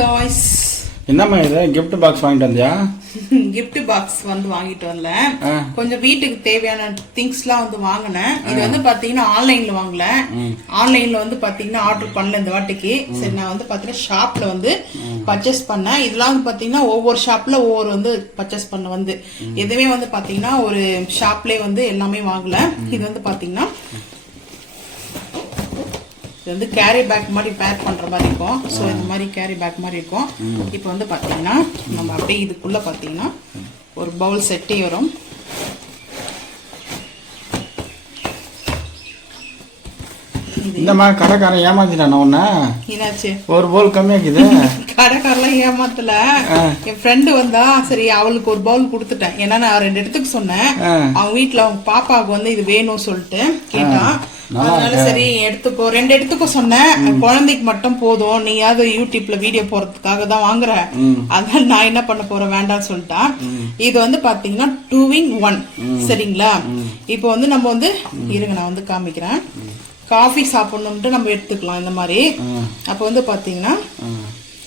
guys. என்னம்மா இது gift box வாங்கிட்டு வந்தியா? gift box வந்து வாங்கிட்டு வரல. கொஞ்சம் வீட்டுக்கு தேவையான திங்ஸ்லாம் வந்து வாங்குனேன். இது வந்து பாத்தீங்கன்னா ஆன்லைன்ல வாங்கல. ஆன்லைன்ல வந்து பாத்தீங்கன்னா ஆர்டர் பண்ணல இந்த வாட்டிக்கு. சரி நான் வந்து பாத்தீங்கன்னா ஷாப்ல வந்து பர்ச்சேஸ் பண்ணேன். இதெல்லாம் வந்து பாத்தீங்கன்னா ஒவ்வொரு ஷாப்ல ஒவ்வொரு வந்து பர்ச்சேஸ் பண்ண வந்து எதுவுமே வந்து பாத்தீங்கன்னா ஒரு ஷாப்லயே வந்து எல்லாமே வாங்கல. இது வந்து பாத்தீங்கன்னா இது வந்து கேரி பேக் மாதிரி பேக் பண்ற மாதிரி இருக்கும். ஸோ இந்த மாதிரி கேரி பேக் மாதிரி இருக்கும். இப்போ வந்து பாத்தீங்கன்னா நம்ம அப்படியே இதுக்குள்ள பாத்தீங்கன்னா ஒரு பவுல் செட்டே வரும். இந்த மாதிரி கடைக்காரன் ஏமாத்திட்டான உன்ன? என்னாச்சு? ஒரு பவுல் கம்மியாக்குது. கடைக்காரெல்லாம் ஏமாத்தல. என் ஃப்ரெண்டு வந்தா சரி அவளுக்கு ஒரு பவுல் கொடுத்துட்டேன். ஏன்னா நான் 2 இடத்துக்கு சொன்னேன். அவங்க வீட்டுல அவங்க பாப்பாவுக்கு வந்து இது வேணும்னு சொல்லிட்டு கேட்டான். அதனால சரி எடுத்துக்கோ 2 எடுத்துக்கோ சொன்னேன். குழந்தைக்கு மட்டும் போதும், நீயாவது யூடியூப்ல வீடியோ போறதுக்காக தான் வாங்குற, அதனால நான் என்ன பண்ண போறேன் வேண்டாம்னு சொல்லிட்டா. இது வந்து பாத்தீங்கன்னா 2 in 1 சரிங்களா? இப்போ வந்து நம்ம வந்து இருங்க நான் வந்து காமிக்கிறேன். காஃபி சாப்பிடணும்ட்டு நம்ம எடுத்துக்கலாம் இந்த மாதிரி. அப்ப வந்து பாத்தீங்கன்னா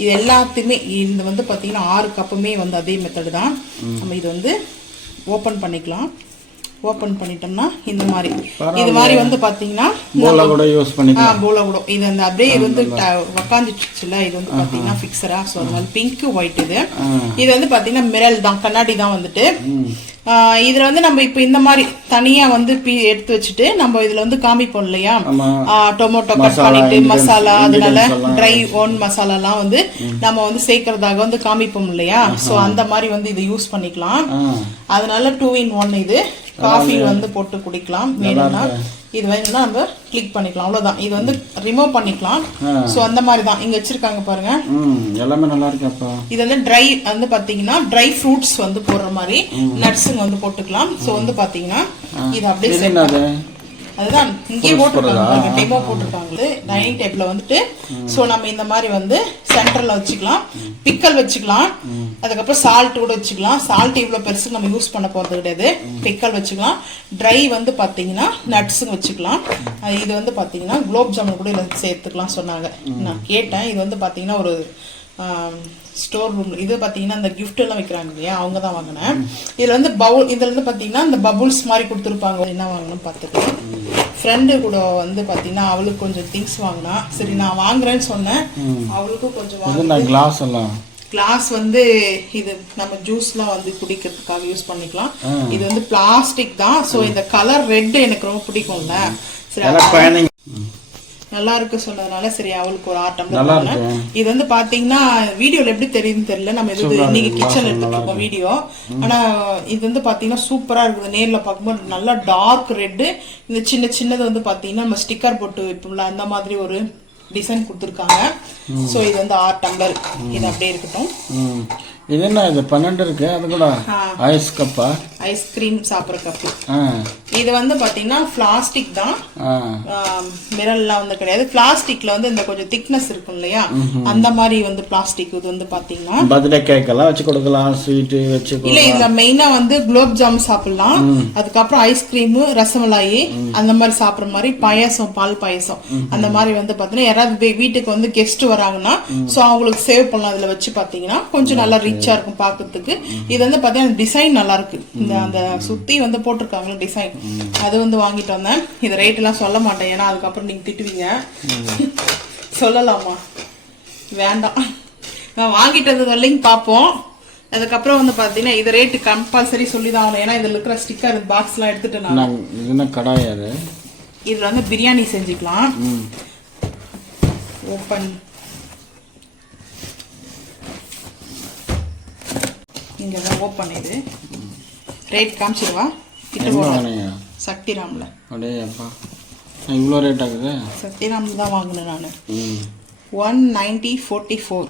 இது எல்லாத்தையுமே இந்த வந்து பாத்தீங்கன்னா 6 கப்புமே வந்து அதே மெத்தடு தான். நம்ம இது வந்து ஓபன் பண்ணிக்கலாம். ஓபன் பண்ணிட்டோம்னா இந்த மாதிரி இது மாதிரி வந்து பாத்தீங்கன்னா போல கூட யூஸ் பண்ணிக்கலாம். போல கூட இது அந்த அப்படியே வந்து உக்காந்துச்சுல. இது வந்து பாத்தீங்கன்னா ஃபிக்ஸரா. ஸோ அதனால பிங்க் ஒயிட் இது வந்து பாத்தீங்கன்னா மிரல் தான், கண்ணாடி தான் வந்துட்டு. இதுல வந்து நம்ம இப்ப இந்த மாதிரி தனியா வந்து எடுத்து வச்சுட்டு நம்ம இதுல வந்து காமிப்போம் இல்லையா, டொமேட்டோ கட் பண்ணிட்டு மசாலா, அதனால ட்ரை ஓன் மசாலா எல்லாம் வந்து நம்ம வந்து சேர்க்கறதாக வந்து காமிப்போம் இல்லையா. சோ அந்த மாதிரி வந்து இது யூஸ் பண்ணிக்கலாம். அதனால 2 in 1 இது காஃபி வந்து போட்டு குடிக்கலாம். வேணும்னா இது வேணும்னா நம்ம கிளிக் பண்ணிக்கலாம், அவ்வளவுதான். இது வந்து ரிமூவ் பண்ணிக்கலாம். சோ அந்த மாதிரி தான் இங்க வச்சிருக்காங்க பாருங்க. எல்லாமே நல்லா இருக்கு. அப்ப இது வந்து ட்ரை வந்து பாத்தீங்கன்னா ட்ரை ஃப்ரூட்ஸ் வந்து போடுற மாதிரி நட்ஸுங்க வந்து போட்டுக்கலாம். சோ வந்து பாத்தீங்கன்னா இது அப்படியே அதுதான் இங்கே போட்டிருக்காங்க, டெமோ போட்டிருக்காங்க டைனிங் டேபிள்ல வந்துட்டு. சோ நம்ம இந்த மாதிரி வந்து சென்டர்ல வச்சுக்கலாம், பிக்கல் வச்சுக்கலாம், அதுக்கப்புறம் சால்ட் கூட வச்சுக்கலாம். சால்ட் இவ்வளவு பெருசு நம்ம யூஸ் பண்ண போறது கிடையாது. பிக்கல் வச்சுக்கலாம். ட்ரை வந்து பாத்தீங்கன்னா நட்ஸ் வச்சுக்கலாம். இது வந்து பாத்தீங்கன்னா குலோப் ஜாமுன் கூட இதில் சேர்த்துக்கலாம் சொன்னாங்க. நான் கேட்டேன். இது வந்து பாத்தீங்கன்னா ஒரு ஸ்டோர் ரூம். இது பாத்தீங்கன்னா இந்த கிஃப்ட் எல்லாம் வைக்கிறாங்க இல்லையா, அவங்க தான் வாங்கினேன். இதுல வந்து பவுல், இதுல இருந்து பாத்தீங்கன்னா இந்த பபுள்ஸ் மாதிரி கொடுத்துருப்பாங்க. என்ன வாங்கணும் பாத்துக்கலாம். ஃப்ரெண்டு கூட வந்து பாத்தீங்கன்னா அவளுக்கு கொஞ்சம் திங்ஸ் வாங்கினா. சரி நான் வாங்குறேன்னு சொன்னேன். அவளுக்கும் கொஞ்சம் வாங்க. கிளாஸ் வந்து இது நம்ம ஜூஸ்லாம் வந்து குடிக்கிறதுக்காக யூஸ் பண்ணிக்கலாம். இது வந்து பிளாஸ்டிக் தான். சோ இந்த கலர் ரெட் எனக்கு ரொம்ப பிடிக்கும்ல. சரி நல்லா இருக்கு சொன்னதுனால சரி அவளுக்கு ஒரு 6 டம்ளர். இது வந்து பாத்தீங்கன்னா வீடியோல எப்படி தெரியுதுன்னு தெரியல. நம்ம இது இன்னைக்கு கிச்சன்ல எடுத்துட்டு இருக்கோம் வீடியோ. ஆனா இது வந்து பாத்தீங்கன்னா சூப்பரா இருக்குது. நேர்ல பார்க்கும்போது நல்லா டார்க் ரெட். இந்த சின்ன சின்னது வந்து பாத்தீங்கன்னா நம்ம ஸ்டிக்கர் போட்டு வைப்போம்ல அந்த மாதிரி ஒரு டிசைன் கொடுத்துருக்காங்க. சோ இது வந்து 6 டம்ளர். இது அப்படியே இருக்கட்டும். இது என்ன இது 12 இருக்கு? அது கூட ஐஸ் கப்பா? ஐஸ்கிரீம் சாப்பிட்ற கப்பு. இது வந்து பாத்தீங்கன்னா பிளாஸ்டிக் தான், மிரல்லாம் வந்து கிடையாது. பிளாஸ்டிக்ல வந்து இந்த கொஞ்சம் திக்னஸ் இருக்கும் இல்லையா, அந்த மாதிரி வந்து பிளாஸ்டிக். இது வந்து பாத்தீங்கன்னா பர்த்டே கேக் எல்லாம் வச்சு கொடுக்கலாம், ஸ்வீட் வச்சு. இல்ல இதுல மெயினா வந்து குலோப் ஜாமுன் சாப்பிடலாம். அதுக்கப்புறம் ஐஸ்கிரீம், ரசமலாயி அந்த மாதிரி சாப்பிடுற மாதிரி, பாயசம், பால் பாயசம் அந்த மாதிரி வந்து பாத்தீங்கன்னா யாராவது வீட்டுக்கு வந்து கெஸ்ட் வராங்கன்னா சோ அவங்களுக்கு சேவ் பண்ணலாம். அதுல வச்சு பாத்தீங்கன்னா கொஞ்சம் நல்லா ரிச்சா இருக்கும் பாக்கிறதுக்கு. இது வந்து பாத்தீங்கன்னா டிசைன் நல்லா இருக்கு. இந்த அந்த சுத்தி வந்து போட்டிருக்காங்க டிசைன், அது வந்து வாங்கிட்டு வந்தேன். இது ரேட் எல்லாம் சொல்ல மாட்டேன், ஏன்னா அதுக்கப்புறம் நீங்க திட்டுவீங்க. சொல்லலாமா? வேண்டாம். நான் வாங்கிட்டு வந்தது வரலையும் பார்ப்போம். அதுக்கப்புறம் வந்து பாத்தீங்கன்னா இது ரேட்டு கம்பல்சரி சொல்லிதான் ஆகணும். ஏன்னா இதுல இருக்கிற ஸ்டிக்கர் பாக்ஸ் எல்லாம் எடுத்துட்டு நான் கடாயாது. இதுல வந்து பிரியாணி செஞ்சுக்கலாம். ஓப்பன் இங்க தான் ஓப்பன். இது ரேட் காமிச்சிருவா. சக்திராம்ல. அடேப்பா இவ்வளோ ரேட் ஆகுது. சக்திராம்ல தான் வாங்கினேன் நான். 190.44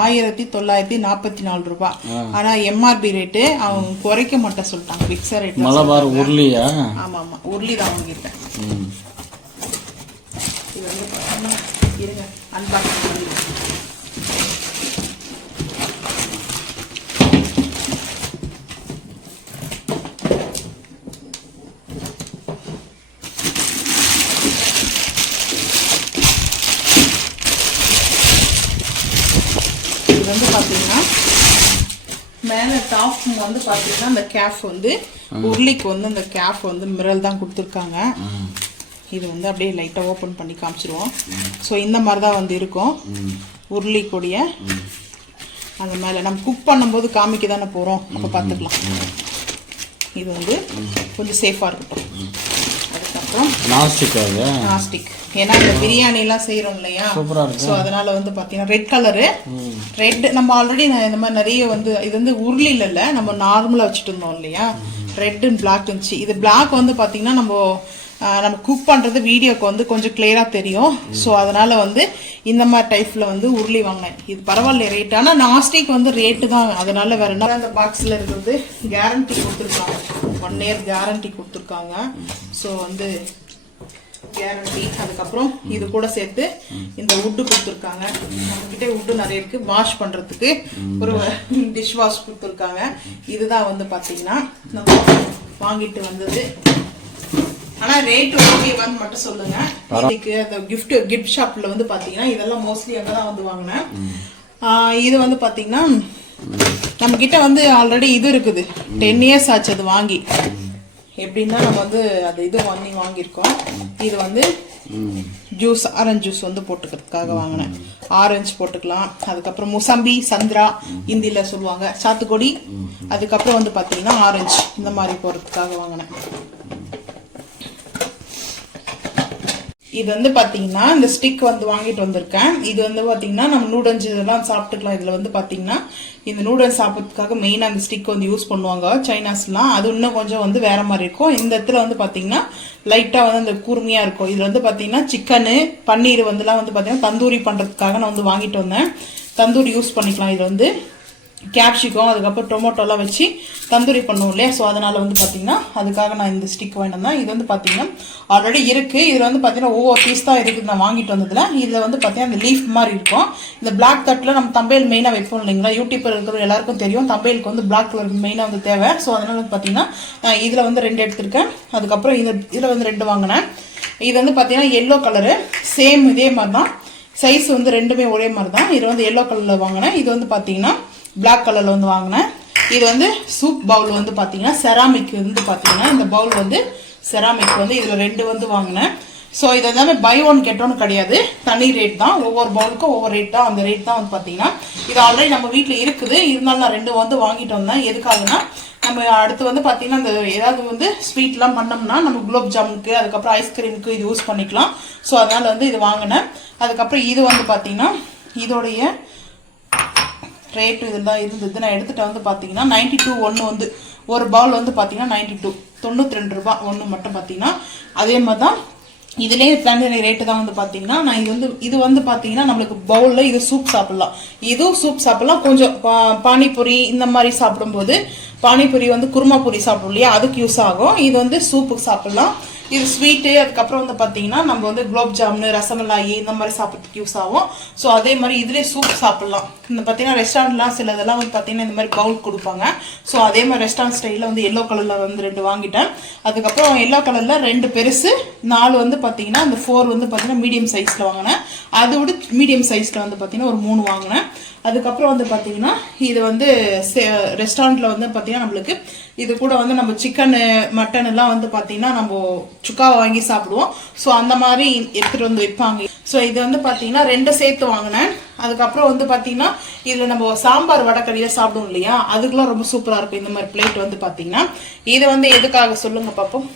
1944 ரூபாய். ஆனா எம்ஆர்பி ரேட்டு அவங்க குறைக்க மாட்டேன் சொல்லிட்டாங்க. Fixed rate. மலபார் உருளியா? ஆமா ஆமா உருளி தான் வாங்கியிருக்கேன். இது வந்து பாத்தீங்கன்னா இருங்க அன்பாக்சிங் பண்ணிடுறேன். வந்து பார்த்தீங்கன்னா மேலே டாப் வந்து பார்த்தீங்கன்னா அந்த கேஃப் வந்து உருளிக்கு வந்து அந்த கேஃப் வந்து மிரல் தான் கொடுத்துருக்காங்க. இது வந்து அப்படியே லைட்டாக ஓப்பன் பண்ணி காமிச்சிருவோம். ஸோ இந்த மாதிரி தான் வந்து இருக்கும் உருளி கூடிய. அந்த மேலே நம்ம குக் பண்ணும்போது காமிக்க தானே போகிறோம், அப்போ பார்த்துக்கலாம். இது வந்து கொஞ்சம் சேஃபாக இருக்கட்டும். அதுக்கப்புறம் நாஸ்டிக், ஏன்னா இந்த பிரியாணிலாம் செய்கிறோம் இல்லையா, ஸோ அதனால் வந்து பார்த்தீங்கன்னா ரெட் கலரு. ரெட் நம்ம ஆல்ரெடி இந்த மாதிரி நிறைய வந்து இது வந்து உருளியில் இல்லை, நம்ம நார்மலாக வச்சுட்டு இருந்தோம் இல்லையா. ரெட் அண்ட் பிளாக் இருந்துச்சு. இது பிளாக் வந்து பார்த்தீங்கன்னா நம்ம குக் பண்ணுறது வீடியோக்கு வந்து கொஞ்சம் கிளியராக தெரியும். ஸோ அதனால் வந்து இந்த மாதிரி டைப்பில் வந்து உருளி வாங்கினேன். இது பரவாயில்ல ரேட், ஆனால் நாஸ்டிக் வந்து ரேட்டு தான். அதனால வேற என்ன, அந்த பாக்ஸில் இருக்கிறது கேரண்டி கொடுத்துருக்காங்க, 1 year கேரண்டி கொடுத்துருக்காங்க. ஸோ வந்து கேரண்டி. அதுக்கப்புறம் இது கூட சேர்த்து இந்த வுட்டு கொடுத்துருக்காங்க. நம்மகிட்ட வுட்டு நிறைய இருக்கு. வாஷ் பண்ணுறதுக்கு ஒரு டிஷ் வாஷ் கொடுத்துருக்காங்க. இதுதான் வந்து பார்த்தீங்கன்னா நம்ம வாங்கிட்டு வந்தது. ஆனா ரேட் ஓகேவான்னு மட்டும் சொல்லுங்க. இதுக்கு அந்த கிஃப்ட் ஷாப்ல வந்து பாத்தீங்கன்னா இதெல்லாம் மோஸ்ட்லி அங்கதான் வந்து வாங்கினேன். இது வந்து பாத்தீங்கன்னா நம்ம கிட்ட வந்து ஆல்ரெடி இது இருக்குது, 10 years ஆச்சு அது வாங்கி. எப்படின்னா நம்ம வந்து அது இது வாங்கியிருக்கோம். இது வந்து ஜூஸ், ஆரஞ்சு ஜூஸ் வந்து போட்டுக்கிறதுக்காக வாங்கினேன். ஆரஞ்சு போட்டுக்கலாம். அதுக்கப்புறம் முசம்பி, சந்திரா ஹிந்தியில் சொல்லுவாங்க, சாத்துக்குடி. அதுக்கப்புறம் வந்து பார்த்தீங்கன்னா ஆரஞ்சு, இந்த மாதிரி போடுறதுக்காக வாங்கினேன். இது வந்து பாத்தீங்கன்னா இந்த ஸ்டிக் வந்து வாங்கிட்டு வந்திருக்கேன். இது வந்து பாத்தீங்கன்னா நம்ம நூடுல்ஸ் இதெல்லாம் சாப்பிட்டுக்கலாம். இதுல வந்து பாத்தீங்கன்னா இந்த நூடுல்ஸ் சாப்பிட்றதுக்காக மெயினா அந்த ஸ்டிக் வந்து யூஸ் பண்ணுவாங்க சைனாஸ்லாம். அது இன்னும் கொஞ்சம் வந்து வேற மாதிரி இருக்கும். இந்த இடத்துல வந்து பாத்தீங்கன்னா லைட்டா வந்து அந்த கூர்மையா இருக்கும். இதுல வந்து பாத்தீங்கன்னா சிக்கனு, பன்னீர் வந்துலாம் வந்து பாத்தீங்கன்னா தந்தூரி பண்றதுக்காக நான் வந்து வாங்கிட்டு வந்தேன். தந்தூரி யூஸ் பண்ணிக்கலாம். இது வந்து கேப்சிகம், அதுக்கப்புறம் டொமேட்டோலாம் வச்சு தந்தூரி பண்ணுவோம் இல்லையா. ஸோ அதனால வந்து பார்த்தீங்கன்னா அதுக்காக நான் இந்த ஸ்டிக் வாங்கினேன். இது வந்து பார்த்தீங்கன்னா ஆல்ரெடி இருக்கு. இதில் வந்து பார்த்தீங்கன்னா ஒவ்வொரு பீஸ் தான் இருக்குது நான் வாங்கிட்டு வந்ததுல. இதில் வந்து பார்த்தீங்கன்னா இந்த லீஃப் மாதிரி இருக்கும். இந்த பிளாக் தட்டில் நம்ம தம்பேல் மெயினாக வைப்போம் இல்லைங்களா, யூடியூப்ல இருக்கிற எல்லாருக்கும் தெரியும் தம்பேலுக்கு வந்து பிளாக் கலர் மெயினாக வந்து தேவை. ஸோ அதனால வந்து பார்த்தீங்கன்னா இதில் வந்து 2 எடுத்திருக்கேன். அதுக்கப்புறம் இதில் வந்து 2 வாங்கினேன். இது வந்து பார்த்தீங்கன்னா எல்லோ கலரு, சேம் இதே மாதிரி தான் சைஸ் வந்து ரெண்டுமே ஒரே மாதிரி தான். இது வந்து எல்லோ கலரில் வாங்கினேன். இது வந்து பார்த்தீங்கன்னா பிளாக் கலர்ல வந்து வாங்கினேன். இது வந்து சூப் பவுல் வந்து பாத்தீங்கன்னா செராமிக் வந்து பாத்தீங்கன்னா இந்த பவுல் வந்து செராமிக் வந்து இதுல 2 வந்து வாங்கினேன். ஸோ இது எல்லாமே பை 1 get 1 கிடையாது, தனி ரேட் தான். ஒவ்வொரு பவுலுக்கும் ஒவ்வொரு ரேட் தான். அந்த ரேட் தான் வந்து பாத்தீங்கன்னா இது ஆல்ரெடி நம்ம வீட்டில் இருக்குது. இருந்தாலும் நான் 2 வந்து வாங்கிட்டு வந்தேன். எதுக்காகனா நம்ம அடுத்து வந்து பாத்தீங்கன்னா இந்த ஏதாவது வந்து ஸ்வீட்லாம் பண்ணோம்னா நம்ம குலோப் ஜாமுனுக்கு, அதுக்கப்புறம் ஐஸ்கிரீமுக்கு இது யூஸ் பண்ணிக்கலாம். ஸோ அதனால வந்து இது வாங்கினேன். அதுக்கப்புறம் இது வந்து பாத்தீங்கன்னா இதோடைய ரேட்டு இதெல்லாம் இருந்தது. நான் எடுத்துகிட்டு வந்து பார்த்தீங்கன்னா 92 ஒன்று வந்து ஒரு பவுல் வந்து பார்த்தீங்கன்னா 92 ரூபாய் ஒன்று மட்டும் பார்த்தீங்கன்னா. அதே மாதிரி தான் இதுலேயே தனி ரேட்டு தான் வந்து பார்த்தீங்கன்னா. நான் இது வந்து பார்த்தீங்கன்னா நம்மளுக்கு பவுலில் இது சூப் சாப்பிட்லாம். இதுவும் சூப் சாப்பிட்லாம். கொஞ்சம் பானிபூரி இந்த மாதிரி சாப்பிடும்போது, பானிபூரி வந்து குருமா பூரி சாப்பிடும் இல்லையா, அதுக்கு யூஸ் ஆகும். இது வந்து சூப்புக்கு சாப்பிட்லாம். இது ஸ்வீட்டு. அதுக்கப்புறம் வந்து பார்த்தீங்கன்னா நம்ம வந்து குலோப் ஜாமுன், ரசமலாயி இந்த மாதிரி சாப்பிட்றதுக்கு யூஸ் ஆகும். ஸோ அதே மாதிரி இதுலேயே சூப் சாப்பிட்லாம். இந்த பார்த்தீங்கன்னா ரெஸ்டாரண்ட்லாம் சில இதெல்லாம் வந்து பார்த்தீங்கன்னா இந்த மாதிரி பவுல் கொடுப்பாங்க. ஸோ அதே மாதிரி ரெஸ்டாரண்ட் ஸ்டைலில் வந்து எல்லோ கலரில் வந்து 2 வாங்கிட்டேன். அதுக்கப்புறம் எல்லோ கலரில் 2 பெருசு, 4 வந்து பார்த்தீங்கன்னா அந்த 4 வந்து பார்த்தீங்கன்னா மீடியம் சைஸில் வாங்கினேன். அதை விட மீடியம் சைஸில் வந்து பார்த்தீங்கன்னா ஒரு 3 வாங்கினேன். அதுக்கப்புறம் வந்து பார்த்தீங்கன்னா இது வந்து ரெஸ்டாரண்ட்டில் வந்து பார்த்தீங்கன்னா நம்மளுக்கு இது கூட வந்து நம்ம சிக்கனு, மட்டன் எல்லாம் வந்து பார்த்தீங்கன்னா நம்ம சுக்காவை வாங்கி சாப்பிடுவோம். ஸோ அந்த மாதிரி எடுத்துகிட்டு வந்து வைப்பாங்க. ஸோ இது வந்து பார்த்தீங்கன்னா 2 சேர்த்து வாங்கினேன். அதுக்கப்புறம் வந்து பார்த்தீங்கன்னா இதில் நம்ம சாம்பார் வடக்கறியாக சாப்பிடுவோம் இல்லையா, அதுக்கெல்லாம் ரொம்ப சூப்பராக இருக்கும் இந்த மாதிரி பிளேட் வந்து பார்த்தீங்கன்னா. இது வந்து எதுக்காக சொல்லுங்க பார்ப்போம்.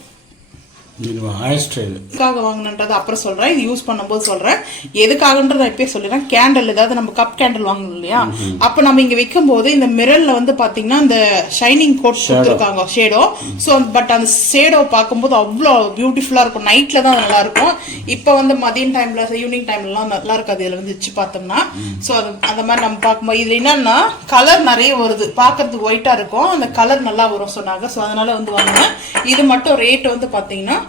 எதுக்காக வாங்கினது அப்புறம் சொல்றேன், இது யூஸ் பண்ணும்போது சொல்றேன். எதுக்காகன்றத இப்பயே சொல்லிடுறேன். கேண்டில், ஏதாவது நம்ம கப் கேண்டில் வாங்கணும் இல்லையா, அப்ப நம்ம இங்க வைக்கும் போது இந்த மிரர்ல வந்து பாத்தீங்கன்னா இந்த ஷைனிங் கோட் கொடுத்துருக்காங்க, ஷேடோ. ஸோ பட் அந்த ஷேடோ பார்க்கும்போது அவ்வளோ பியூட்டிஃபுல்லா இருக்கும். நைட்ல தான் நல்லா இருக்கும். இப்போ வந்து மதியம் டைம்ல, ஈவினிங் டைம்லாம் நல்லா இருக்காது இதுல வந்து வச்சு பார்த்தோம்னா. ஸோ அது அந்த மாதிரி நம்ம பார்க்கும்போது இதுல என்னன்னா கலர் நிறைய வருது, பார்க்கறதுக்கு ஒயிட்டா இருக்கும், அந்த கலர் நல்லா வரும் சொன்னாங்க. ஸோ அதனால வந்து வாங்கினேன். இது மட்டும் ரேட் வந்து பாத்தீங்கன்னா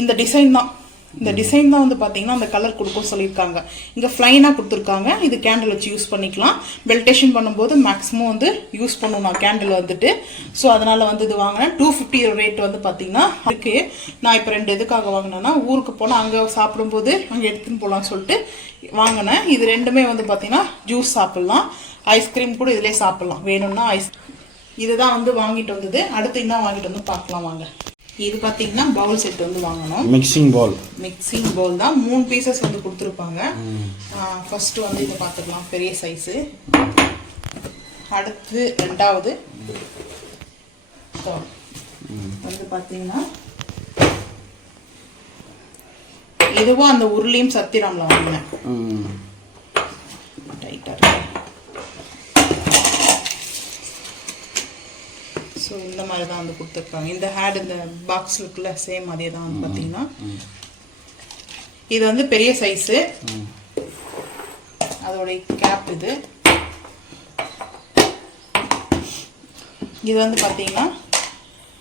இந்த டிசைன் தான் இந்த டிசைன் தான் வந்து பார்த்தீங்கன்னா அந்த கலர் கொடுக்க சொல்லியிருக்காங்க. இங்கே ஃப்ளைனாக கொடுத்துருக்காங்க. இது கேண்டில் வச்சு யூஸ் பண்ணிக்கலாம். வெல்டேஷன் பண்ணும்போது மேக்ஸிமம் வந்து யூஸ் பண்ணுவோம் நான் கேண்டில் வந்துட்டு. ஸோ அதனால் வந்து இது வாங்கினேன். 250 ரேட் வந்து பார்த்தீங்கன்னா அதுக்கு நான் இப்போ 2 எதுக்காக வாங்கினேன்னா, ஊருக்கு போனால் அங்கே சாப்பிடும்போது அங்கே எடுத்துன்னு போகலான்னு சொல்லிட்டு வாங்கினேன். இது ரெண்டுமே வந்து பார்த்தீங்கன்னா ஜூஸ் சாப்பிட்லாம், ஐஸ்கிரீம் கூட இதிலே சாப்பிட்லாம். வேணும்னா இதுதான் வந்து வாங்கிட்டு வந்தது. அடுத்து என்ன வாங்கிட்டு வந்து பார்க்கலாம் வாங்க. இது பார்த்தீங்கன்னா பவுல் செட் வந்து வாங்கணும். மிக்சிங் பவுல் தான் 3 பீசஸ் வந்து கொடுத்துருப்பாங்க. ஃபர்ஸ்ட் வந்து இதை பார்த்துக்கலாம், பெரிய சைஸு. அடுத்து ரெண்டாவது வந்து பார்த்தீங்கன்னா இதுவும் அந்த உருளையும் சத்திராம்ல வாங்கினேன். டைட்டாக இருக்கு. ஸோ இந்த மாதிரி தான் வந்து கொடுத்துருக்காங்க. இந்த ஹேட் இந்த பாக்ஸில் இருக்குல்ல, சேம் அதே தான் வந்து பார்த்தீங்கன்னா. இது வந்து பெரிய சைஸு, அதோடைய கேப் இது. இது வந்து பார்த்தீங்கன்னா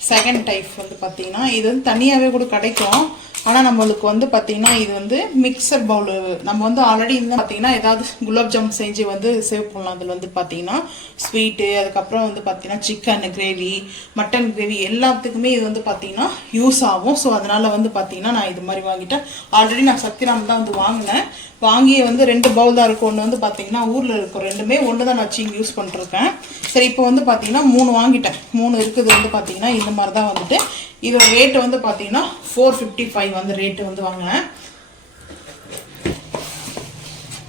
செகண்ட் டைப் வந்து பார்த்தீங்கன்னா இது வந்து தனியாகவே கூட கிடைக்கும். ஆனால் நம்மளுக்கு வந்து பார்த்தீங்கன்னா இது வந்து மிக்சர் பவுல். நம்ம வந்து ஆல்ரெடி இந்த பார்த்தீங்கன்னா ஏதாவது குலாப் ஜாமுன் செஞ்சு வந்து சேவ் பண்ணலாம். அதில் வந்து பார்த்தீங்கன்னா ஸ்வீட்டு, அதுக்கப்புறம் வந்து பார்த்தீங்கன்னா சிக்கன் கிரேவி, மட்டன் கிரேவி எல்லாத்துக்குமே இது வந்து பார்த்தீங்கன்னா யூஸ் ஆகும். ஸோ அதனால் வந்து பார்த்தீங்கன்னா நான் இது மாதிரி வாங்கிட்டேன். ஆல்ரெடி நான் சக்திராம் தான் வந்து வாங்கினேன். வாங்கி வந்து 2 பவுல் தான் இருக்கும். ஒன்று வந்து பார்த்தீங்கன்னா ஊரில் இருக்கும், ரெண்டுமே ஒன்று தான் நான் வச்சு இங்கே யூஸ் பண்ணிருக்கேன். சரி, இப்போ வந்து பார்த்தீங்கன்னா 3 வாங்கிட்டேன். 3 இருக்குது வந்து பார்த்தீங்கன்னா இந்த மாதிரி தான் வந்துட்டு. இதோட ரேட்டு வந்து பார்த்தீங்கன்னா 455 வந்து ரேட்டு வந்து வாங்கினேன்.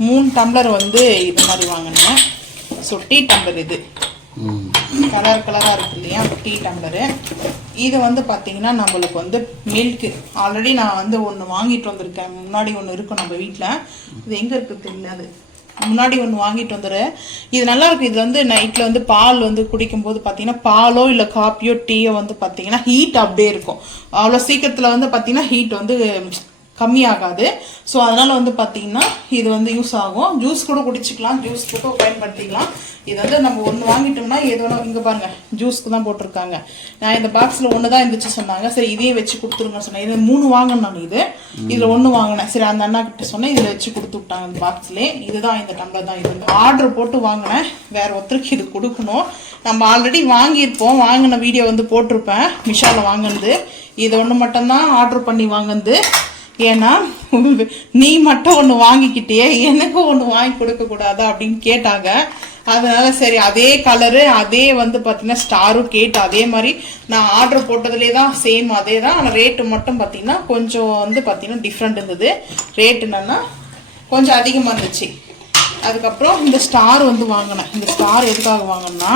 3 டம்ளர் வந்து இது மாதிரி வாங்கினேன். ஸோ டீ டம்ளர் இது கலராக இருக்கு இல்லையா, டீ டம்ளரு. இது வந்து பார்த்தீங்கன்னா நம்மளுக்கு வந்து மில்க்கு. ஆல்ரெடி நான் வந்து ஒன்று வாங்கிட்டு வந்திருக்கேன். முன்னாடி ஒன்று இருக்கும் நம்ம வீட்டில். இது எங்கே இருக்குது தெரியல. அது முன்னாடி ஒன்று வாங்கிட்டு வந்துடு. இது நல்லா இருக்கு. இது வந்து நைட்டில் வந்து பால் வந்து குடிக்கும்போது பார்த்தீங்கன்னா பாலோ இல்லை காப்பியோ டீயோ வந்து பார்த்தீங்கன்னா ஹீட் அப்படியே இருக்கும். அவ்வளோ சீக்கிரத்தில் வந்து பார்த்தீங்கன்னா ஹீட் வந்து கம்மியாகாது. ஸோ அதனால் வந்து பார்த்தீங்கன்னா இது வந்து யூஸ் ஆகும். ஜூஸ் கூட குடிச்சிக்கலாம், ஜூஸ் கூட பயன்படுத்திக்கலாம். இது வந்து நம்ம ஒன்று வாங்கிட்டோம்னா ஏதோ இங்கே பாருங்கள் ஜூஸ்க்கு தான் போட்டிருக்காங்க. நான் இந்த பாக்ஸில் ஒன்று தான் இருந்துச்சு சொன்னாங்க. சரி இதையே வச்சு கொடுத்துருங்க சொன்னேன். இது 3 வாங்கினேன் நான். இதில் 1 வாங்கினேன். சரி அந்த அண்ணா கிட்ட சொன்னேன், இதில் வச்சு கொடுத்து விட்டாங்க இந்த பாக்ஸ்லேயே. இதுதான் இந்த டம்ளர் தான். இது ஆர்டர் போட்டு வாங்கினேன். வேறு ஒருத்தருக்கு இது கொடுக்கணும். நம்ம ஆல்ரெடி வாங்கியிருப்போம், வாங்கின வீடியோ வந்து போட்டிருப்பேன் மிஷாவில் வாங்கினது. இது ஒன்று மட்டும்தான் ஆர்டர் பண்ணி வாங்கினது. ஏன்னா நீ மட்டும் ஒன்று வாங்கிக்கிட்டே எனக்கு ஒன்று வாங்கி கொடுக்கக்கூடாதா அப்படின்னு கேட்டாங்க. அதனால சரி அதே கலரு அதே வந்து பார்த்தீங்கன்னா ஸ்டாரும் கேட்டு அதே மாதிரி நான் ஆர்டர் போட்டதுலேயே தான் சேம் அதே தான். ஆனால் ரேட்டு மட்டும் பார்த்தீங்கன்னா கொஞ்சம் வந்து பார்த்தீங்கன்னா டிஃப்ரெண்ட் இருந்தது. ரேட் என்னன்னா கொஞ்சம் அதிகமாக இருந்துச்சு. அதுக்கப்புறம் இந்த ஸ்டார் வந்து வாங்கினேன். இந்த ஸ்டார் எதுக்காக வாங்கினா,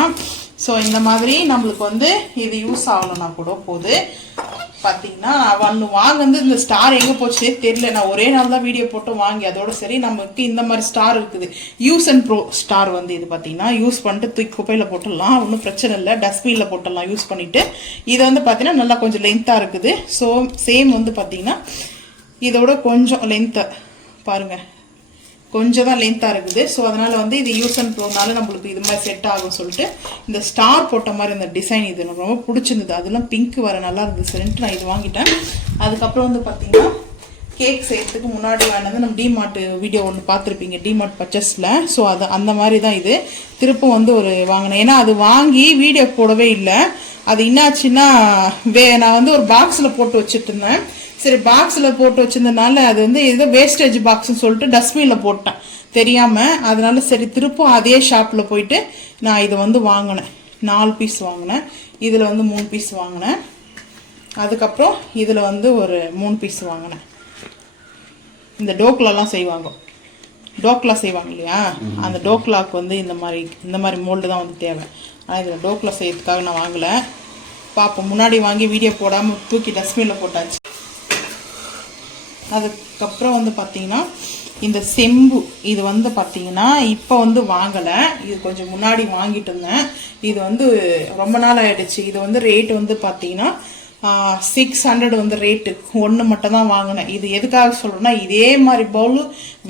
ஸோ இந்த மாதிரி நம்மளுக்கு வந்து இது யூஸ் ஆகலைன்னா கூட போகுது. பார்த்தீங்கன்னா ஒன்று வாங்கினது இந்த ஸ்டார் எங்கே போச்சு தெரியல. நான் ஒரே நாள் தான் வீடியோ போட்டு வாங்கி அதோட சரி நமக்கு இந்த மாதிரி ஸ்டார் இருக்குது. யூஸ் அண்ட் ப்ரோ ஸ்டார் வந்து இது பார்த்தீங்கன்னா யூஸ் பண்ணிட்டு தூக்கி குப்பையில் போட்டுடலாம், ஒன்றும் பிரச்சனை இல்லை. டஸ்ட்பினில் போட்டுடலாம் யூஸ் பண்ணிவிட்டு. இது வந்து பார்த்தீங்கன்னா நல்லா கொஞ்சம் லென்த்தாக இருக்குது. ஸோ சேம் வந்து பார்த்தீங்கன்னா இதோட கொஞ்சம் லென்த்தை பாருங்கள், கொஞ்சம் தான் லென்த்தாக இருக்குது. ஸோ அதனால் வந்து இது யூஸ் அண்ட் ப்ரோனால நம்மளுக்கு இது மாதிரி செட் ஆகும் சொல்லிட்டு இந்த ஸ்டார் போட்ட மாதிரி இந்த டிசைன் இது எனக்கு ரொம்ப பிடிச்சிருந்தது. அதெல்லாம் பிங்க் வர நல்லா இருந்தது சரின்ட்டு நான் இது வாங்கிட்டேன். அதுக்கப்புறம் வந்து பார்த்தீங்கன்னா கேக் செய்யறதுக்கு முன்னாடி வாங்கினது நம்ம டிமார்ட் வீடியோ ஒன்று பார்த்துருப்பீங்க, டிமார்ட் பர்ச்சேஸில். ஸோ அது அந்த மாதிரி தான் இது திருப்பும் வந்து ஒரு வாங்கினேன். ஏன்னா அது வாங்கி வீடியோ போடவே இல்லை. அது என்னாச்சுன்னா நான் வந்து ஒரு பாக்ஸில் போட்டு வச்சுட்டு இருந்தேன். சரி பாக்ஸில் போட்டு வச்சிருந்தனால அது வந்து ஏதோ வேஸ்டேஜ் பாக்ஸ்ன்னு சொல்லிட்டு டஸ்ட்பினில் போட்டேன் தெரியாமல். அதனால சரி திருப்பும் அதே ஷாப்பில் போயிட்டு நான் இதை வந்து வாங்கினேன். 4 பீஸ் வாங்கினேன். இதில் வந்து 3 பீஸ் வாங்கினேன். அதுக்கப்புறம் இதில் வந்து ஒரு 3 பீஸ் வாங்கினேன். இந்த டோக்லாலாம் செய்வாங்க, டோக்லா செய்வாங்க இல்லையா, அந்த டோக்லாவுக்கு வந்து இந்த மாதிரி மோல்டு தான் வந்து தேவை. ஆனால் இதில் டோக்லா செய்யறதுக்காக நான் வாங்கலை. பார்ப்போம், முன்னாடி வாங்கி வீடியோ போடாமல் தூக்கி டஸ்ட்பினில் போட்டாச்சு. அதுக்கப்புறம் வந்து பார்த்தீங்கன்னா இந்த செம்பு இது வந்து பார்த்தீங்கன்னா இப்போ வந்து வாங்கலை, இது கொஞ்சம் முன்னாடி வாங்கிட்டு இருந்தேன். இது வந்து ரொம்ப நாள் ஆகிடுச்சு. இது வந்து ரேட் வந்து பார்த்தீங்கன்னா 600 வந்து ரேட்டு. ஒன்று மட்டும் தான் வாங்கினேன். இது எதுக்காக சொல்கிறேன்னா, இதே மாதிரி பவுல்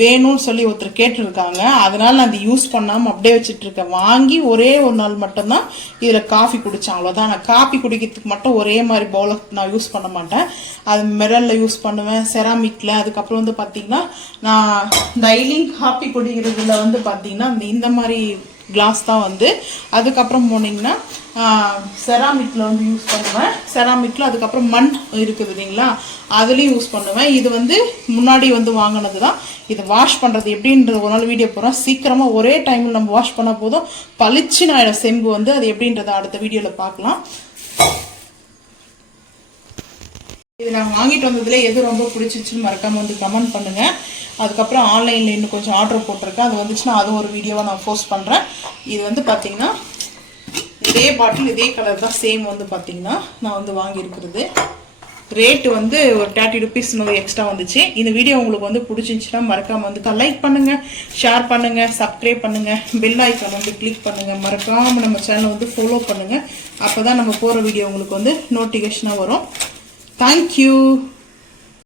வேணும்னு சொல்லி ஒருத்தர் கேட்டிருக்காங்க. அதனால நான் அது யூஸ் பண்ணாமல் அப்படியே வச்சுட்டு இருக்கேன். வாங்கி ஒரே ஒரு நாள் மட்டும்தான் இதில் காஃபி குடித்தேன், அவ்வளோதான். நான் காஃபி குடிக்கிறதுக்கு மட்டும் ஒரே மாதிரி பவுலை நான் யூஸ் பண்ண மாட்டேன். அது மிரரில் யூஸ் பண்ணுவேன், செராமிக்கில். அதுக்கப்புறம் வந்து பார்த்தீங்கன்னா நான் டெய்லியும் காஃபி குடிக்கிறதுல வந்து பார்த்தீங்கன்னா இந்த மாதிரி கிளாஸ் தான் வந்து. அதுக்கப்புறம் போனீங்கன்னா செராமிக்கில் வந்து யூஸ் பண்ணுவேன். செராமிக்கில் அதுக்கப்புறம் மண் இருக்குது இல்லைங்களா, அதுலேயும் யூஸ் பண்ணுவேன். இது வந்து முன்னாடி வந்து வாங்கினது தான். இது வாஷ் பண்ணுறது எப்படின்றது ஒரு நாள் வீடியோ போகிறோம். சீக்கிரமாக ஒரே டைமில் நம்ம வாஷ் பண்ணால் போதும், பளிச்சுன்னு ஆயிடும் செம்பு வந்து. அது எப்படின்றத அடுத்த வீடியோவில் பார்க்கலாம். இது நான் வாங்கிட்டு வந்ததுல எது ரொம்ப பிடிச்சிச்சுன்னு மறக்காமல் வந்து கமெண்ட் பண்ணுங்கள். அதுக்கப்புறம் ஆன்லைனில் இன்னும் கொஞ்சம் ஆர்டர் போட்டிருக்கேன். அது வந்துச்சுன்னா அதுவும் ஒரு வீடியோவாக நான் போஸ்ட் பண்ணுறேன். இது வந்து பார்த்தீங்கன்னா இதே பாட்டில் இதே கலர் தான், சேம் வந்து பார்த்தீங்கன்னா நான் வந்து வாங்கியிருக்கிறது. ரேட்டு வந்து ஒரு 30 rupees எக்ஸ்ட்ரா வந்துச்சு. இந்த வீடியோ உங்களுக்கு வந்து பிடிச்சிருந்துச்சுன்னா மறக்காமல் வந்து லைக் பண்ணுங்கள், ஷேர் பண்ணுங்கள், சப்ஸ்கிரைப் பண்ணுங்கள், பெல் ஐக்கான் வந்து கிளிக் பண்ணுங்கள். மறக்காமல் நம்ம சேனலை வந்து ஃபாலோ பண்ணுங்கள். அப்போ தான் நம்ம போகிற வீடியோ உங்களுக்கு வந்து நோட்டிஃபிகேஷனாக வரும். தேங்க்யூ.